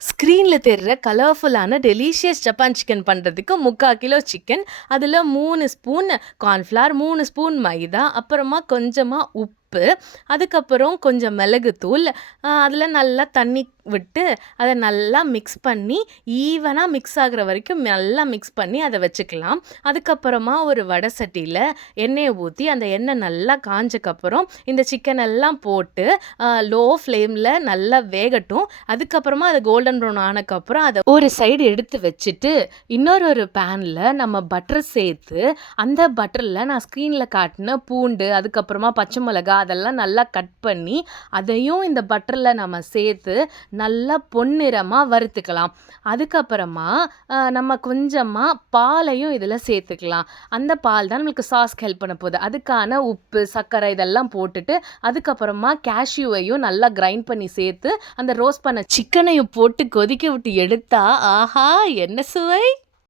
ஸ்க்ரீனில் தெரிகிற கலர்ஃபுல்லான டெலிஷியஸ் ஜப்பான் சிக்கன் பண்ணுறதுக்கு 3/4 கிலோ சிக்கன், அதில் 3 ஸ்பூன் கார்ன்ஃப்ளவர், 3 ஸ்பூன் மைதா, அப்புறமா கொஞ்சமாக உப்பு, அதுக்கப்புறம் கொஞ்சம் மிளகுத்தூள், அதில் நல்லா தண்ணி விட்டு அதை நல்லா மிக்ஸ் பண்ணி ஈவனாக மிக்ஸ் ஆகிற வரைக்கும் நல்லா மிக்ஸ் பண்ணி அதை வச்சுக்கலாம். அதுக்கப்புறமா ஒரு வடை சட்டியில் எண்ணெயை ஊற்றி அந்த எண்ணெய் நல்லா காஞ்சக்கப்புறம் இந்த சிக்கன் எல்லாம் போட்டு லோ ஃப்ளேமில் நல்லா வேகட்டும். அதுக்கப்புறமா அது கோல்டன் ப்ரௌன் ஆனக்கப்புறம் அதை ஒரு சைடு எடுத்து வச்சுட்டு இன்னொரு பேனில் நம்ம பட்டர் சேர்த்து அந்த பட்டரில் நான் ஸ்க்ரீனில் காட்டின பூண்டு, அதுக்கப்புறமா பச்சை மிளகா அதெல்லாம் நல்லா கட் பண்ணி அதையும் இந்த பட்டரில் நம்ம சேர்த்து நல்லா பொன்னிறமாக வறுத்துக்கலாம். அதுக்கப்புறமா நம்ம கொஞ்சமாக பாலையும் இதில் சேர்த்துக்கலாம். அந்த பால் தான் நம்மளுக்கு சாஸ்க்கு ஹெல்ப் பண்ண போகுது. அதுக்கான உப்பு, சர்க்கரை இதெல்லாம் போட்டுட்டு அதுக்கப்புறமா கேஷ்யூவையும் நல்லா கிரைண்ட் பண்ணி சேர்த்து அந்த ரோஸ்ட் பண்ண சிக்கனையும் போட்டு கொதிக்க விட்டு எடுத்தா ஆஹா என்ன சுவை!